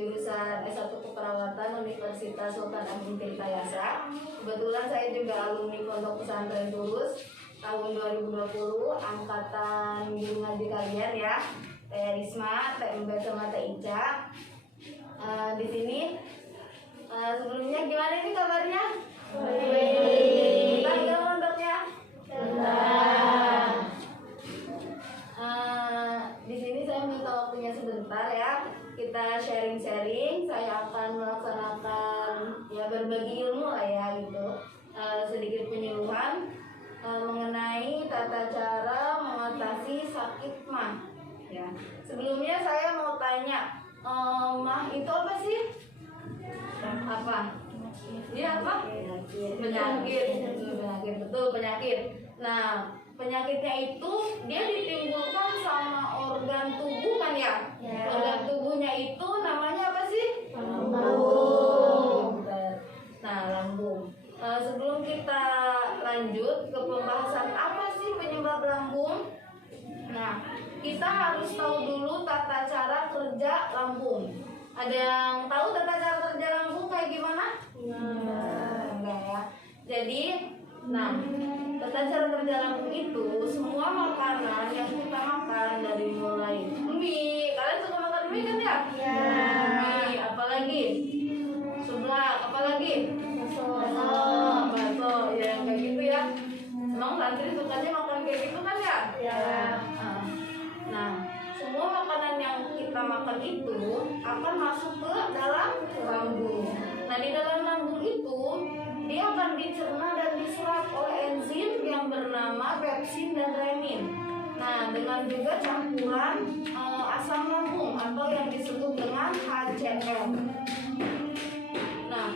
jurusan S1 Keperawatan Universitas Sultan Agung Tirtayasa. Kebetulan saya juga alumni Pondok Pesantren Tulus tahun 2020, angkatan guru ngaji kalian ya, Teh Risma, Teh Mbak sama Teh Ica. Di sini sebelumnya gimana ini kabarnya? Baik. Tanggal pondoknya? Di sini saya minta waktunya sebentar ya. Kita sharing-sharing. Saya akan melaksanakan ya berbagi ilmu lah ya gitu. Sedikit penyuluhan mengenai tata cara mengatasi sakit mah. Ya. Sebelumnya saya mau tanya, mah itu apa sih? Apa? Dia apa? Penyakit. Penyakit, betul, penyakit. Nah, penyakitnya itu dia ditimbulkan sama organ tubuh kan ya? Organ tubuhnya itu namanya apa sih? Lambung. Nah, lambung. Sebelum kita lanjut ke pembahasan apa sih penyebab lambung, nah kita harus tahu dulu tata cara kerja lambung. Ada yang tahu tata cara kerja lambung kayak gimana? Enggak ya. Jadi, nah tata cara kerja lambung itu semua makanan yang kita makan dari mulai mie. Kalian suka makan mie kan ya? Mie, apalagi? Seblak, apalagi? Bakso, ya kayak gitu ya. Emang santri sukanya makan kayak gitu kan ya? Nah, semua makanan yang kita makan itu akan masuk ke dalam lambung. Nah, di dalam lambung itu dia akan dicerna dan diserap oleh enzim yang bernama pepsin dan renin. Nah, dengan juga campuran asam lambung atau yang disebut dengan HCl. Nah,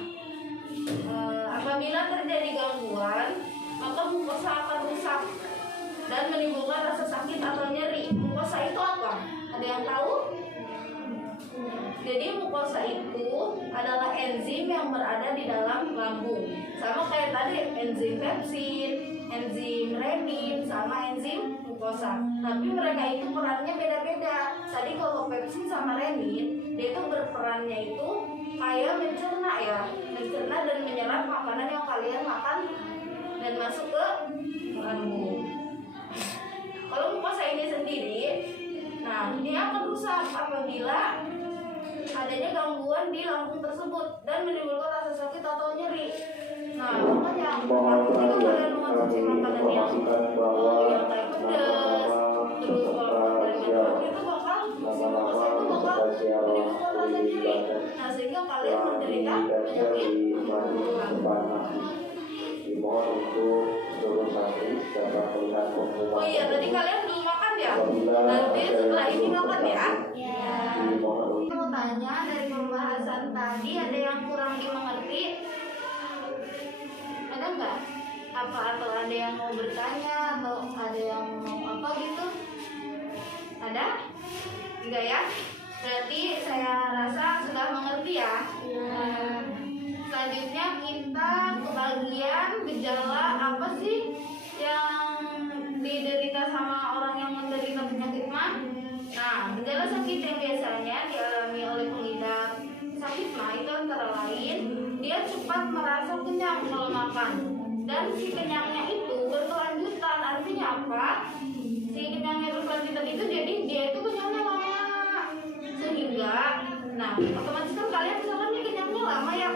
apabila terjadi gangguan, maka mukosa akan rusak dan menimbulkan rasa sakit atau nyeri. Mukosa itu apa? Ada yang tahu? Jadi mukosa itu adalah enzim yang berada di dalam lambung. Sama kayak tadi enzim pepsin, enzim renin, sama enzim mukosa. Tapi mereka itu perannya beda-beda. Tadi kalau pepsin sama renin, dia itu berperannya itu kayak mencerna ya, mencerna dan menyerap makanan yang kalian makan dan masuk ke lambung. Kalau mukosa ini sendiri, nah dia akan rusak apabila adanya gangguan di lambung tersebut dan menimbulkan rasa sakit atau nyeri. Nah, makanya jika kalian mengonsumsi makanan yang kayak pedas, terus kalau kalian itu bakal mukosa itu bakal menimbulkan rasa nyeri. Nah, sehingga kalian menderita penyakit lambung. Dimohon untuk seluruh santri dapat melihat pengumuman. Oh iya, tadi kalian belum makan ya? Nanti setelah ini makan ya? Saya mau tanya dari pembahasan tadi, ada yang kurang dimengerti? Ada nggak? Apa atau ada yang mau bertanya atau ada yang mau apa gitu? Ada? Enggak ya? Berarti saya rasa sudah mengerti ya? Selanjutnya kita ke bagian gejala apa sih yang diderita sama orang yang menderita penyakit mah? Nah, gejala sakit yang biasanya dialami oleh pengidap sakit mah itu antara lain dia cepat merasa kenyang kalau makan, dan si kenyangnya itu berkelanjutan. Artinya apa? Si kenyangnya berkelanjutan itu jadi dia itu kenyangnya lama, sehingga nah otomatis kan kalian misalkan nih kenyangnya lama ya,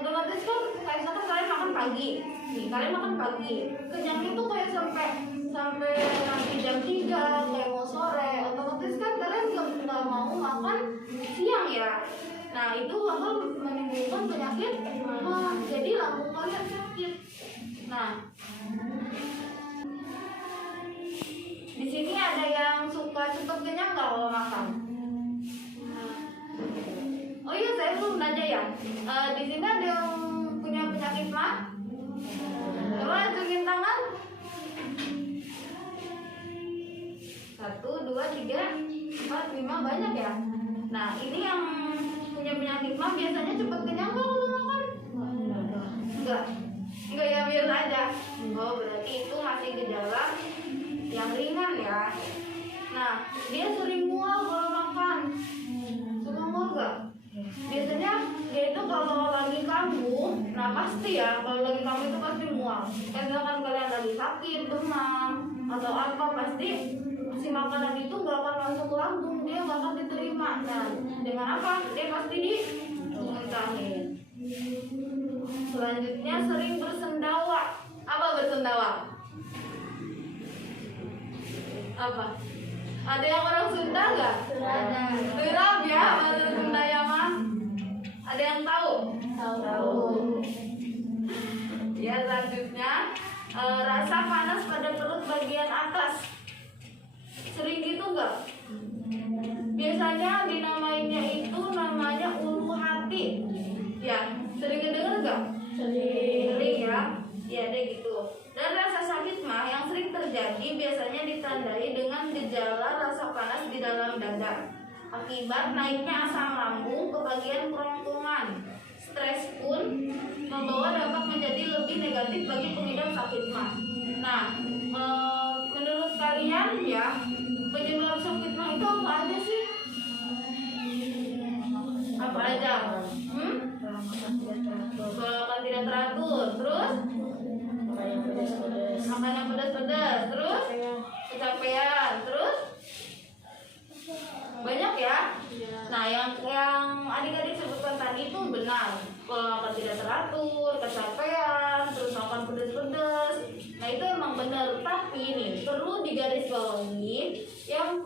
otomatis kan kayak misalkan kalian makan pagi nih, kalian makan pagi kenyangnya tuh kayak sampai nanti jam 3 kayak mau sore, otomatis kan kalian nggak mau makan siang ya. Nah itu bakal menimbulkan penyakit mah, jadi lambung kalian sakit. Nah di sini ada yang suka cepet kenyang nggak kalau makan? Oh iya, saya belum nanya ya. Di sini ada yang punya penyakit mah? Coba tunjukin tangan. 1, 2, 3, 4, 5, banyak ya. Nah ini yang punya penyakit mah biasanya cepet kenyang nggak kalau makan? Enggak ya, biasa aja. Oh berarti itu masih gejala yang ringan ya. Nah dia sering mual kalau makan. Suka mual nggak? pasti ya kalau lagi kamu itu pasti mual. Misalkan kalian lagi sakit, demam atau apa, pasti si makanan itu nggak akan masuk ke lambung, dia nggak akan diterima. Nah, dengan apa? Dia pasti dimuntahin. Selanjutnya sering bersendawa. Apa bersendawa? Apa? Ada yang orang Sunda nggak? Terap ya, bahasa Sunda ya mah. Ada yang tahu? Tahu. Ya, selanjutnya rasa panas pada perut bagian atas. Sering gitu nggak? Biasanya dinamainnya itu namanya ulu hati. Ya, sering dengar nggak? Sering ya. Ya, deh gitu. Dan rasa sakit mah yang sering terjadi biasanya ditandai dengan gejala rasa panas di dalam dada akibat naiknya asam lambung ke bagian kerongkongan. Stres pun membawa dampak menjadi lebih negatif bagi pengidap sakit mah. Nah, menurut kalian ya, penyebab sakit mah itu apa aja sih? Apa aja? Makan tidak teratur, terus makan yang pedas-pedas, terus kecapean, terus banyak ya. Nah, yang adik-adik sebutkan tadi itu benar. Kalau makan tidak teratur, kecapean, terus makan pedas-pedas, nah itu emang benar. Tapi ini perlu digarisbawahi yang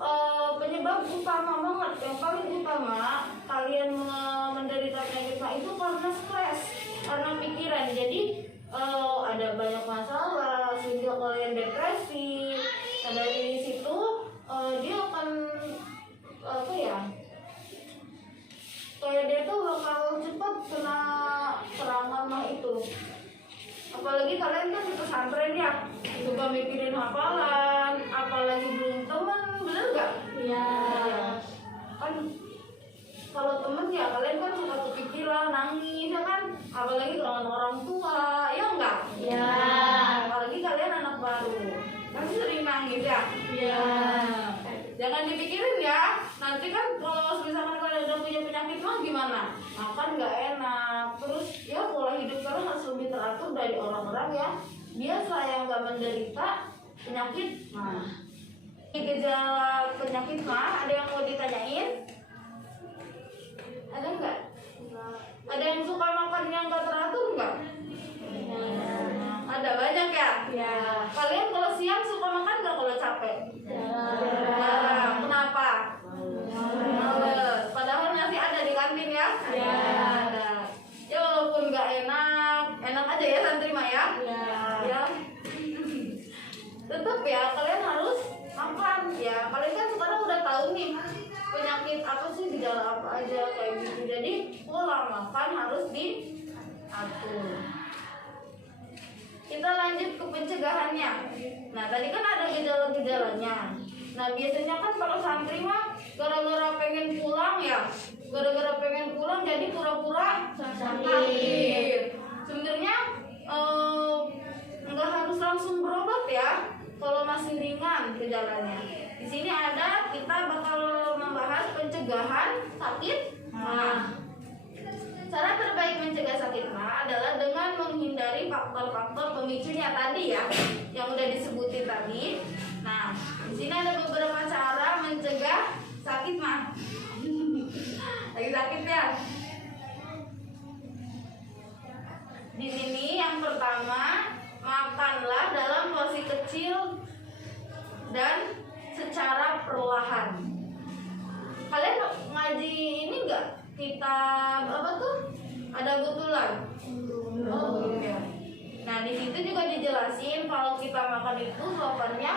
penyebab utama banget, yang paling utama kalian menderita penyakit mah itu karena stres, karena pikiran. Jadi ada banyak masalah sehingga kalian depresi. Nah, dari situ dia akan apa ya, kayak dia tuh bakal cepat kena serangan mah itu. Apalagi kalian kan di pesantren ya, suka mikirin hafalan, apalagi belum teman, bener gak? Iya. Kan kalau temen ya kalian kan suka kepikiran, nangis ya kan, apalagi kalau orang tua, ya enggak? Iya. Apalagi kalian anak baru, pasti sering nangis ya? Iya. Jangan dipikirin ya, nanti kan kalau misalkan kalian udah punya penyakit mah gimana? Makan nggak enak, terus ya pola hidup kalian harus lebih teratur dari orang-orang ya biasa yang nggak menderita penyakit mah. Gejala penyakit mah ada yang mau ditanyain? Ada nggak? Ada yang suka makan yang nggak teratur nggak? Ada banyak ya? Ya. Kalian kalau siang suka makan nggak kalau capek? Ya. Kenapa? Males. Padahal nasi ada di kantin ya? Ya. Ada. Ya walaupun nggak enak, enak aja ya santri mah ya? Ya. Tetap ya kalian harus makan ya. Kalian kan sekarang udah tahu nih penyakit apa sih, gejala apa aja kayak gitu. Jadi pola makan harus diatur. Kita lanjut ke pencegahannya. Nah, tadi kan ada gejala-gejalanya. Nah, biasanya kan kalau santri mah gara-gara pengen pulang ya, gara-gara pengen pulang jadi pura-pura sakit. Sebenarnya nggak harus langsung berobat ya. Kalau masih ringan gejalanya. Di sini kita bakal membahas pencegahan sakit mah. Cara terbaik mencegah sakit mah adalah dengan menghindari faktor-faktor pemicunya tadi ya, yang udah disebutin tadi. Nah, di sini ada beberapa cara mencegah sakit mah. Lagi sakit ya? Di sini yang pertama, makanlah dalam porsi kecil dan secara perlahan. Kalian ngaji ini enggak? Kitab apa tuh? Ada betulan. Oh, ya. Nah, di situ juga dijelasin kalau kita makan itu suapannya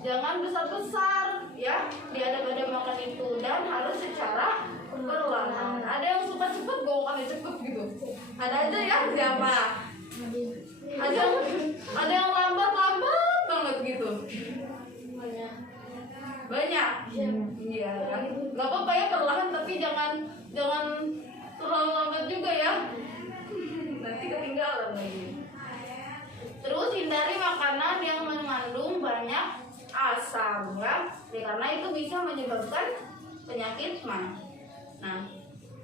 jangan besar-besar ya. Diadap-adap makan itu dan harus secara perlahan. Ada yang suka cepet, gue makan cepet gitu. Ada aja ya siapa? Ada yang lambat banget gitu. Banyak. Iya kan? Gak apa-apa ya perlahan, tapi jangan terlalu lambat juga ya. Nanti ketinggalan lagi. Terus hindari makanan yang mengandung banyak asam ya karena itu bisa menyebabkan penyakit mah. Nah,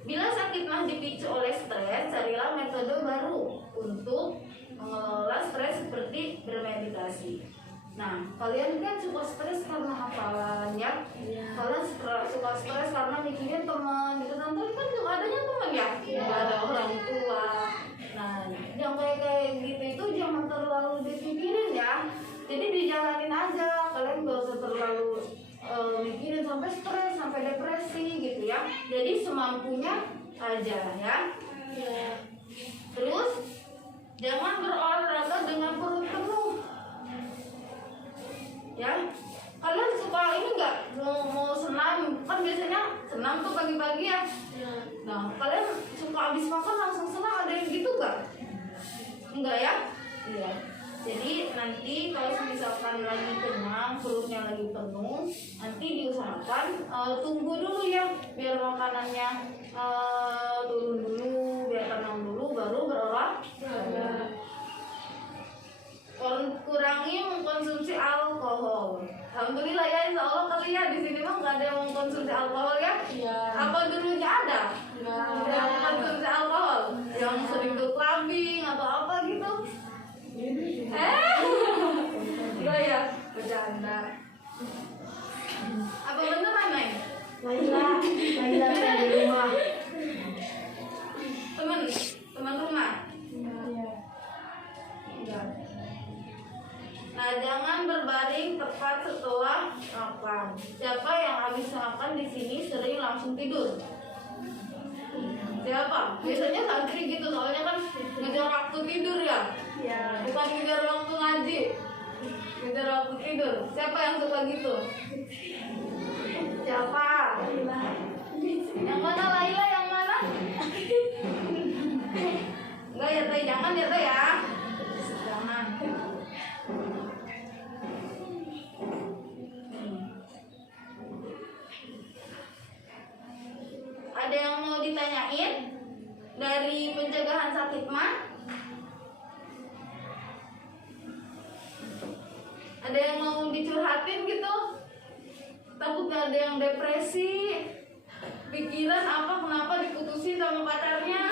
bila sakit sakit mah dipicu oleh stres, carilah metode baru untuk mengelola stres seperti bermeditasi. Nah, kalian kan suka stres karena hafalan ya? Kalian suka stres karena mikirin teman gitu. Tante kan juga adanya teman ya? Nggak ada orang tua. Nah, yang kayak gitu itu jangan terlalu dipikirin ya. Jadi dijalanin aja. Kalian gak usah terlalu mikirin sampai stres, sampai depresi gitu ya. Jadi semampunya aja ya. Terus jangan berolahraga dengan perut penuh. Ya, kalian suka ini nggak mau senam? Kan biasanya senam tuh pagi-pagi ya. Nah, kalian suka habis makan langsung senam, ada yang gitu nggak? Enggak ya? Iya. Jadi nanti kalau misalkan lagi kenyang, perutnya lagi penuh, nanti diusahakan tunggu dulu ya, biar makanannya turun dulu, biar tenang dulu, baru berolahraga. Kurangi mengkonsumsi alkohol. Alhamdulillah ya, insya Allah kali ya di sini mah nggak ada yang mengkonsumsi alkohol ya. Apa dulunya ada? Yang mengkonsumsi alkohol, yang sering ke clubbing atau apa gitu. Enggak ya, bercanda. Apa beneran Neng? Laila di rumah. Teman rumah. Iya. Nah, jangan berbaring tepat setelah makan. Siapa yang habis makan di sini sering langsung tidur? Siapa? Biasanya santri gitu, soalnya kan ngejar waktu tidur ya. Bukan ngejar waktu ngaji, ngejar waktu tidur. Siapa yang suka gitu? Siapa? Yang mana Laila? Yang mana? Enggak ya Teh, jangan ya Teh ya. Jangan. Ada yang mau ditanyain dari pencegahan sakit mah? Ada yang mau dicurhatin gitu? Takut gak ada yang depresi? Pikiran apa kenapa diputusin sama pacarnya?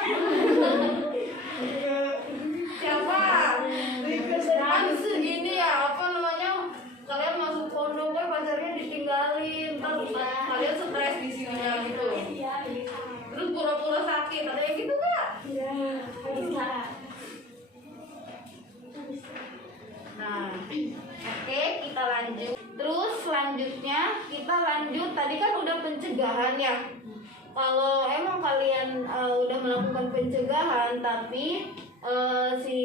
Siapa? Kan segini ya, apa namanya? Kalian masuk pondok kan pacarnya ditinggalin, terus kalian stres di sini gitu. Terus pura-pura sakit, ada yang gitu gak? Nah, oke, kita lanjut. Terus selanjutnya kita lanjut. Tadi kan udah pencegahan ya. Kalau emang kalian udah melakukan pencegahan tapi si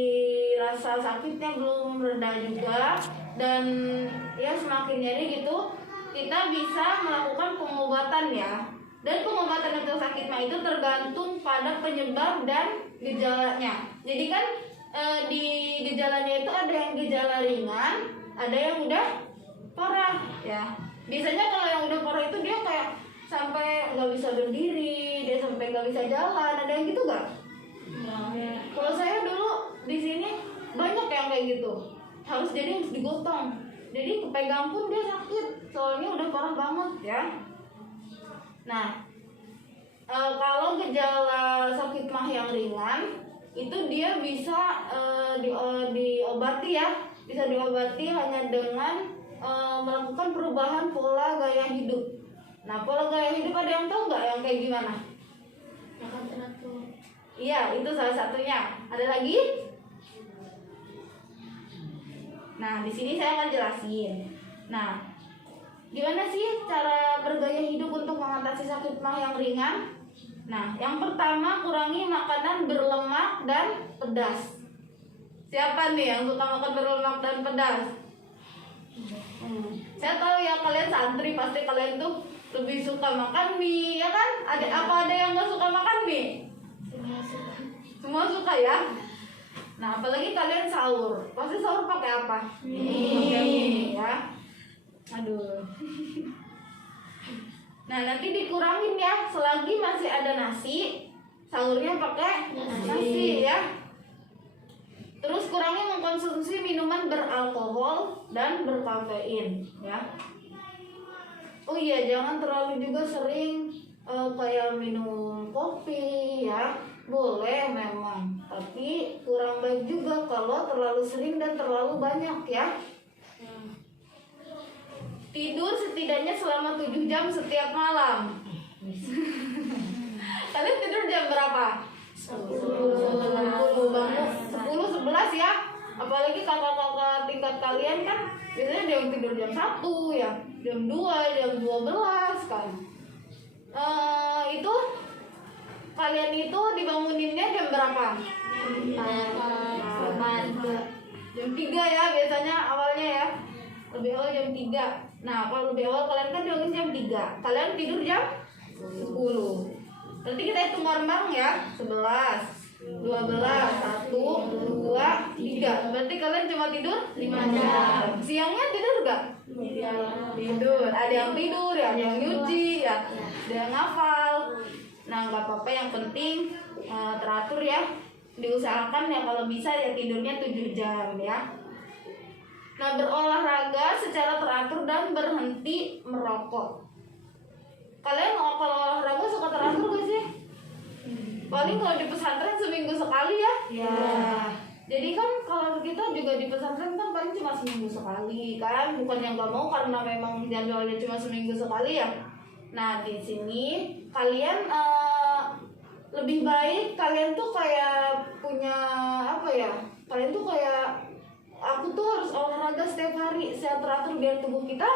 rasa sakitnya belum reda juga dan ya semakin nyeri gitu, kita bisa melakukan pengobatan ya. Dan pengobatan untuk sakit mah itu tergantung pada penyebab dan gejalanya. Jadi kan di gejalanya itu ada yang gejala ringan, ada yang udah parah ya. Biasanya kalau yang udah parah itu dia kayak sampai nggak bisa berdiri, dia sampai nggak bisa jalan, ada yang gitu nggak? Kalau saya dulu di sini banyak yang kayak gitu, harus digotong, jadi kepegang pun dia sakit, soalnya udah parah banget ya. Nah, kalau gejala sakit mah yang ringan itu dia bisa diobati ya, bisa diobati hanya dengan melakukan perubahan pola gaya hidup. Nah, pola gaya hidup ada yang tahu nggak yang kayak gimana? Makan teratur. Iya, itu salah satunya. Ada lagi? Nah, di sini saya akan jelasin. Nah, gimana sih cara bergaya hidup untuk mengatasi sakit mah yang ringan? Nah, yang pertama kurangi makanan berlemak dan pedas. Siapa nih yang suka makan berlemak dan pedas? Saya tahu ya kalian santri pasti kalian tuh lebih suka makan mie, ya kan? Ada yang nggak suka makan mie? Semua suka ya. Nah, apalagi kalian sahur, pasti sahur pakai apa? Mie ya. Aduh. Nah, nanti dikurangin ya, selagi masih ada nasi, sahurnya pakai nasi ya. Terus kurangi mengkonsumsi minuman beralkohol dan berkafein ya. Oh iya, jangan terlalu juga sering kayak minum kopi, ya, boleh memang, tapi kurang baik juga kalau terlalu sering dan terlalu banyak ya. Tidur setidaknya selama 7 jam setiap malam. Kalian tidur jam berapa? 10 bangun 10 11 ya. Apalagi kakak-kakak tingkat kalian kan biasanya ada yang tidur jam 1 ya, jam 2, jam 12 kan. Itu kalian itu dibanguninnya jam berapa? Jam 3 ya biasanya awalnya ya. Lebih awal jam 3. Nah, kalau lebih awal kalian kan dibangun jam 3. Kalian tidur jam 10. Nanti kita hitung bareng-bareng ya. 11, 12, 1, 2, 3. Berarti kalian cuma tidur 5 jam. Siangnya tidur gak? Tidur. Ada yang tidur, ya, ada yang nyuci, ya, ada yang ngafal. Nah, nggak apa-apa, yang penting teratur ya. Diusahakan ya kalau bisa ya tidurnya 7 jam ya. Nah, berolahraga secara teratur dan berhenti merokok. Kalian kalau olahraga suka teratur gak sih? Paling kalau di pesantren seminggu sekali ya. Jadi kan kalau kita juga di pesantren kan paling cuma seminggu sekali kan. Bukan yang gak mau karena memang jadwalnya cuma seminggu sekali ya. Nah, di sini kalian lebih baik kalian tuh kayak punya apa ya? Kalian tuh kayak aku tuh harus olahraga setiap hari secara teratur biar tubuh kita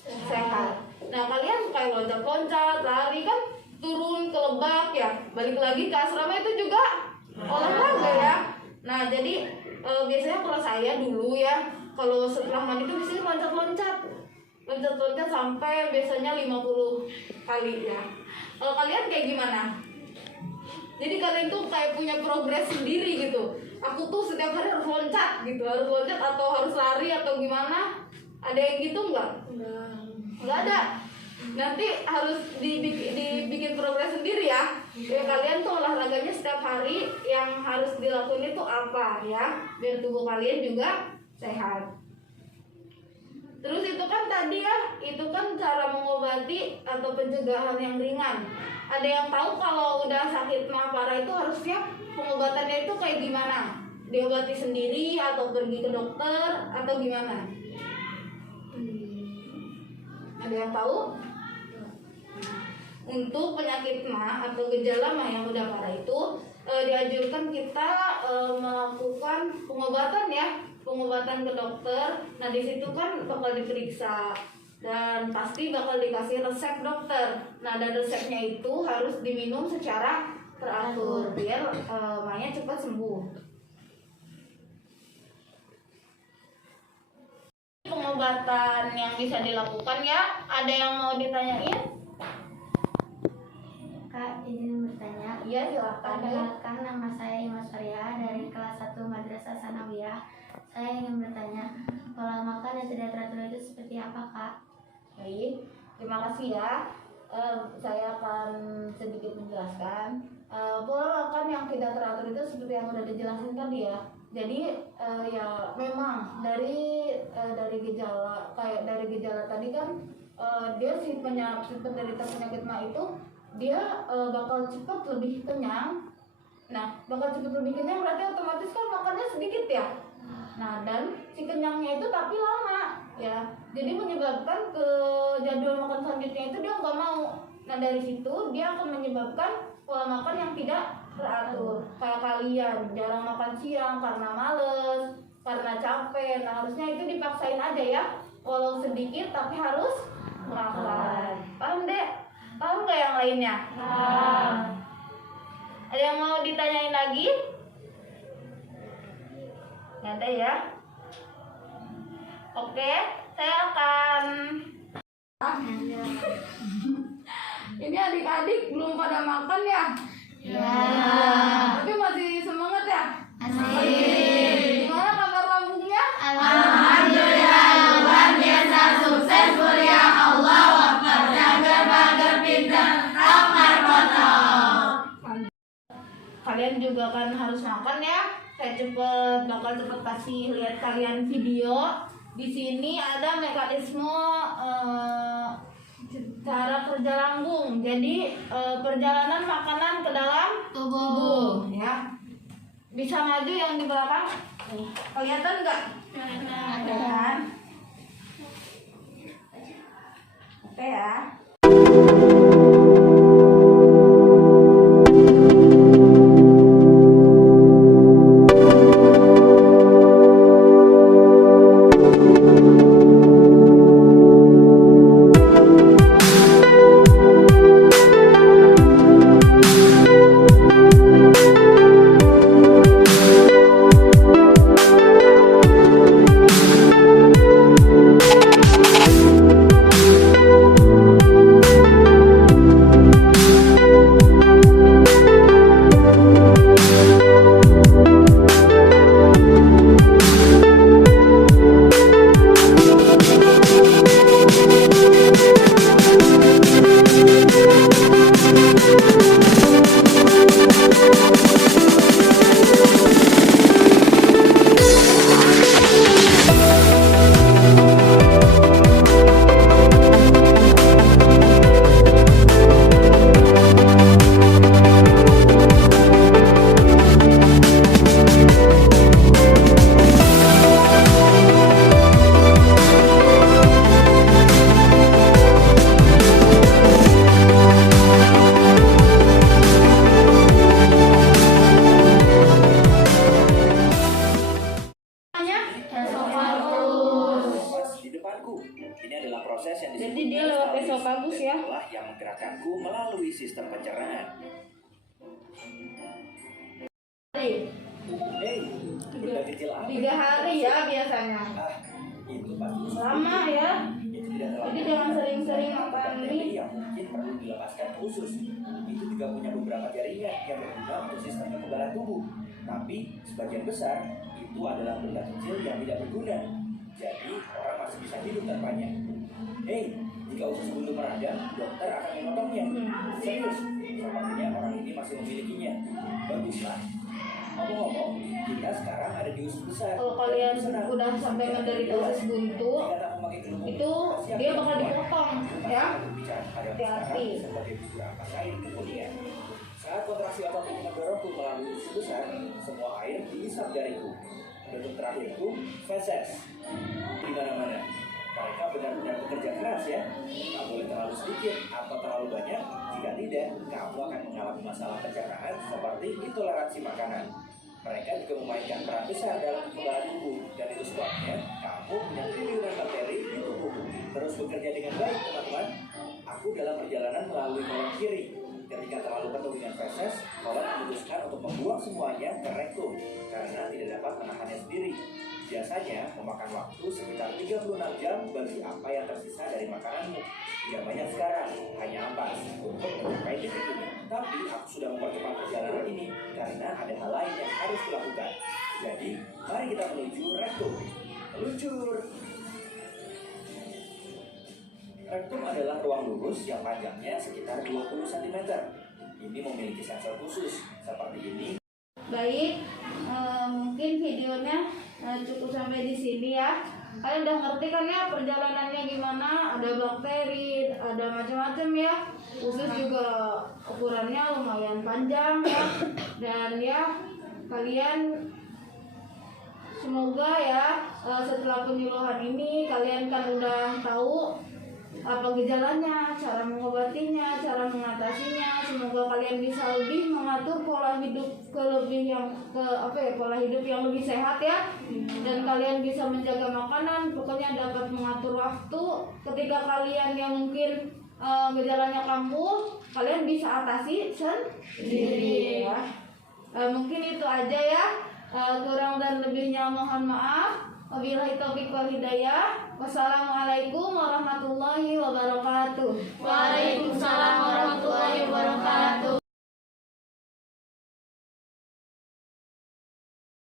sehat. Nah, kalian kayak loncat-loncat, lari kan turun ke Lebak ya, balik lagi ke asrama itu juga olahraga ya. Nah, jadi biasanya kalau saya dulu ya, kalau setelah mandi itu biasanya loncat-loncat sampai biasanya 50 kali ya. Kalau kalian kayak gimana? Jadi kalian tuh kayak punya progres sendiri gitu. Aku tuh setiap hari harus loncat gitu, harus loncat atau harus lari atau gimana? Ada yang gitu nggak? Nggak ada. Nanti harus dibikin progres sendiri ya. Ya kalian tuh olahraganya setiap hari yang harus dilakuin itu apa ya? Biar tubuh kalian juga sehat. Terus itu kan tadi ya, itu kan cara mengobati atau pencegahan yang ringan. Ada yang tahu kalau udah sakit mah parah itu harus siap pengobatannya itu kayak gimana? Diobati sendiri atau pergi ke dokter atau gimana? Ada yang tahu? Untuk penyakit mah atau gejala mah yang udah parah itu dianjurkan kita melakukan pengobatan ya, pengobatan ke dokter. Nah, di situ kan bakal diperiksa dan pasti bakal dikasih resep dokter. Nah, dan resepnya itu harus diminum secara teratur biar mahnya cepat sembuh. Pengobatan yang bisa dilakukan ya, ada yang mau ditanyain? Kak, izin bertanya. Iya, silakan. Perkenalkan, nama saya Imas Arya dari kelas 1 Madrasah Sanawiyah. Saya ingin bertanya, pola makan yang tidak teratur itu seperti apa, Kak? Baik, terima kasih ya. Saya akan sedikit menjelaskan. Pola makan yang tidak teratur itu seperti yang udah dijelasin tadi ya. Jadi ya memang dari gejala kayak dari gejala tadi kan dia si penderita penyakit mah itu dia bakal cepat lebih kenyang. Nah, bakal cepat lebih kenyang berarti otomatis kan makannya sedikit ya. Nah, dan si kenyangnya itu tapi lama ya. Jadi menyebabkan ke jadwal makan selanjutnya itu dia nggak mau. Nah, dari situ dia akan menyebabkan pola makan yang tidak teratur. Kayak kalian jarang makan siang karena males, karena capek. Nah, harusnya itu dipaksain aja ya. Walau sedikit tapi harus makan. Paham, Dek? Paham nggak yang lainnya? Ada yang mau ditanyain lagi? Nggak ada ya? Oke, saya akan ini adik-adik belum pada makan ya? Ya. Tapi masih semangat ya? Asik. Gimana kabar lambungnya? Alhamdulillah, luar biasa sukses kuliah. Allah Akbar. Jaga pintar, kamar kotor. Kalian juga kan harus makan ya. Saya bakal cepet kasih lihat kalian video. Di sini ada mekanisme cara kerja lambung. Jadi perjalanan makanan ke dalam Tubuh. Bisa maju yang di belakang. Nih, kelihatan nggak? Ada kan? Oke ya. Di depanku, ini adalah proses yang disebut Jadi dia lewat diastasis, esophagus ya. dan itulah yang menggerakkanku melalui sistem pencernaan. Hei, benda kecil apa? 3 hari ya biasanya. Itu pasti Lama ya. itu tidak terlalu. Jadi jangan sering-sering makan bakteri mie. yang mungkin perlu dilepaskan ke usus. Itu juga punya beberapa jaringan yang berguna untuk sistem kekebalan tubuh. Tapi sebagian besar itu adalah benda kecil yang tidak berguna. Jadi orang masih bisa hidup tanpanya. Jika usus buntu meradang, dokter akan memotongnya. Serius, sepertinya orang ini masih memilikinya. Baguslah. Ngomong-ngomong, kita sekarang ada di usus besar. Kalau kalian udah sampai menderita usus buntu, itu dia bakal dipotong ya. Hati-hati. Sebagai beberapa lain kemudian. Saat kontraksi otot ini mendorongku melalui usus besar, semua air dihisap jariku. Bentuk terakhirku, feses. Di mana-mana. Mereka benar-benar bekerja keras ya. Tak boleh terlalu sedikit atau terlalu banyak. Jika tidak, kamu akan mengalami masalah pencernaan seperti intoleransi makanan. Mereka juga memainkan peran besar dalam kekebalan tubuh, dan itu sebabnya kamu punya triliunan bakteri di tubuhmu. Terus bekerja dengan baik, teman-teman. Aku dalam perjalanan melalui kolon kiri. Ketika terlalu penuh dengan feses, kolon memutuskan untuk membuang semuanya ke rektum karena tidak dapat menahannya sendiri. Biasanya memakan waktu sekitar 36 jam bagi apa yang tersisa dari makananmu. Tidak banyak sekarang, hanya ampas untuk mencapai titik ini. Tapi aku sudah mempercepat perjalanan ini karena ada hal lain yang harus dilakukan. Jadi, mari kita menuju rektum. Meluncur! Rektum adalah ruang lurus yang panjangnya sekitar 20 cm. Ini memiliki sensor khusus, seperti ini. Baik, mungkin videonya cukup sampai di sini ya. Kalian udah ngerti kan ya perjalanannya gimana? Ada bakteri, ada macam-macam ya. Usus juga ukurannya lumayan panjang ya. Dan ya kalian semoga ya setelah penyuluhan ini kalian kan udah tahu apa gejalanya, cara mengobatinya, cara mengatasinya. Semoga kalian bisa lebih mengatur pola hidup pola hidup yang lebih sehat ya. Dan kalian bisa menjaga makanan, pokoknya dapat mengatur waktu. Ketika kalian yang mungkin gejalanya kambuh, kalian bisa atasi sendiri ya. Mungkin itu aja ya. Kurang dan lebihnya mohon maaf. Wabillahi taufiq wal hidayah. Wassalamualaikum warahmatullahi wabarakatuh. Waalaikumsalam warahmatullahi wabarakatuh.